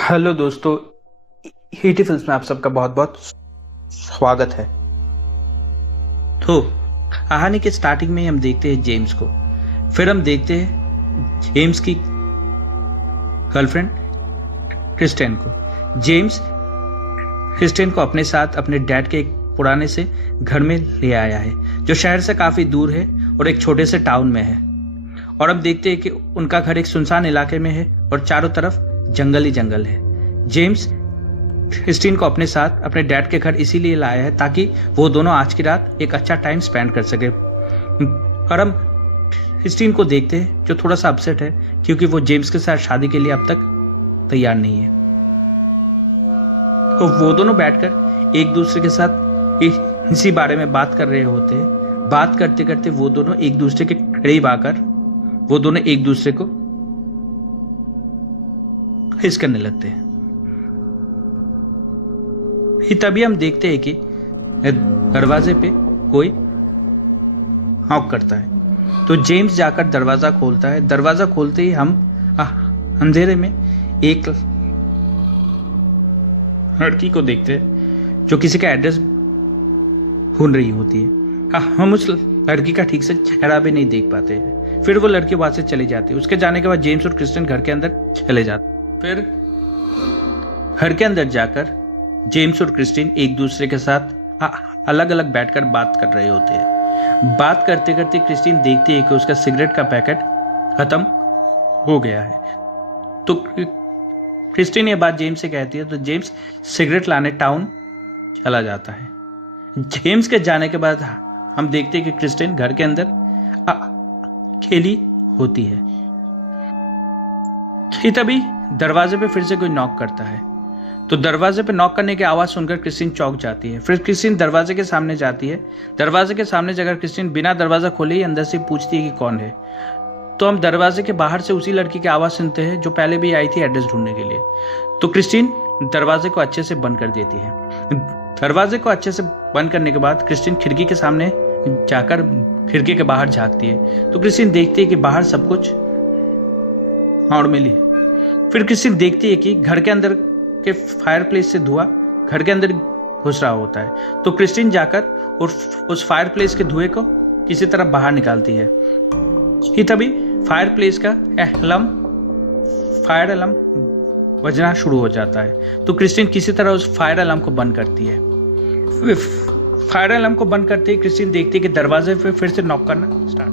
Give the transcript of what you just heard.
Hello दोस्तों, हीटी films में आप सबका बहुत बहुत स्वागत है। तो कहानी के स्टार्टिंग में हम देखते हैं जेम्स को। फिर हम देखते हैं जेम्स की गर्लफ्रेंड क्रिस्टिन को। जेम्स क्रिस्टिन को अपने साथ अपने डैड के एक पुराने से घर में ले आया है, जो शहर से काफी दूर है और एक छोटे से टाउन में है। और अब देखते हैं कि उनका घर एक सुनसान इलाके में है और चारों तरफ जंगल ही जंगल है। जेम्स क्रिस्टीन को अपने साथ अपने डैड के घर इसीलिए लाया है ताकि वो दोनों आज की रात एक अच्छा टाइम स्पेंड कर सके। और हम क्रिस्टीन को देखते हैं जो थोड़ा सा अपसेट है क्योंकि वो जेम्स के साथ शादी के लिए अब तक तैयार नहीं है। तो वो दोनों बैठकर एक दूसरे के साथ इसी बारे में बात कर रहे होते हैं। बात करते करते वो दोनों एक दूसरे के करीब आकर वो दोनों एक दूसरे को हिस करने लगते हैं। तभी हम देखते हैं कि दरवाजे पे कोई नॉक करता है। तो जेम्स जाकर दरवाजा खोलता है। दरवाजा खोलते ही हम अंधेरे में एक लड़की को देखते हैं जो किसी का एड्रेस ढूंढ रही होती है। हम उस लड़की का ठीक से चेहरा भी नहीं देख पाते हैं। फिर वो लड़की वहां से चली जाती है। उसके जाने के बाद जेम्स और क्रिस्टिन घर के अंदर चले जाते। फिर घर के अंदर जाकर जेम्स और क्रिस्टिन एक दूसरे के साथ अलग अलग बैठकर बात कर रहे होते हैं। बात करते करते क्रिस्टिन देखती है कि उसका सिगरेट का पैकेट खत्म हो गया है। तो क्रिस्टिन ये बात जेम्स से कहती है, तो जेम्स सिगरेट लाने टाउन चला जाता है। जेम्स के जाने के बाद हम देखते हैं कि क्रिस्टिन घर के अंदर अकेली होती है। तभी दरवाजे पे फिर से कोई नॉक करता है। तो दरवाजे पे नॉक करने की आवाज सुनकर क्रिस्टिन चौंक जाती है। फिर क्रिस्टिन दरवाजे के सामने जाती है। दरवाजे के सामने जाकर क्रिस्टिन बिना दरवाजा खोले ही अंदर से पूछती है कि कौन है। तो हम दरवाजे के बाहर से उसी लड़की की आवाज सुनते हैं जो पहले भी आई थी एड्रेस ढूंढने के लिए। तो क्रिस्टिन दरवाजे को अच्छे से बंद कर देती है। दरवाजे को अच्छे से बंद करने के बाद क्रिस्टिन खिड़की के सामने जाकर खिड़की के बाहर झांकती है। तो क्रिस्टिन देखती है कि बाहर सब कुछ नॉर्मली है। फिर क्रिस्टिन देखती है कि घर के अंदर के फायरप्लेस से धुआं घर के अंदर घुस रहा होता है। तो क्रिस्टिन जाकर उस फायरप्लेस के धुएं को किसी तरह बाहर निकालती है। तभी फायरप्लेस का फायर अलार्म बजना शुरू हो जाता है। तो क्रिस्टिन किसी तरह उस फायर अलार्म को बंद करती है। फायर अलार्म को बंद करते ही क्रिस्टिन देखती है कि दरवाजे पे फिर से नॉक करना स्टार्ट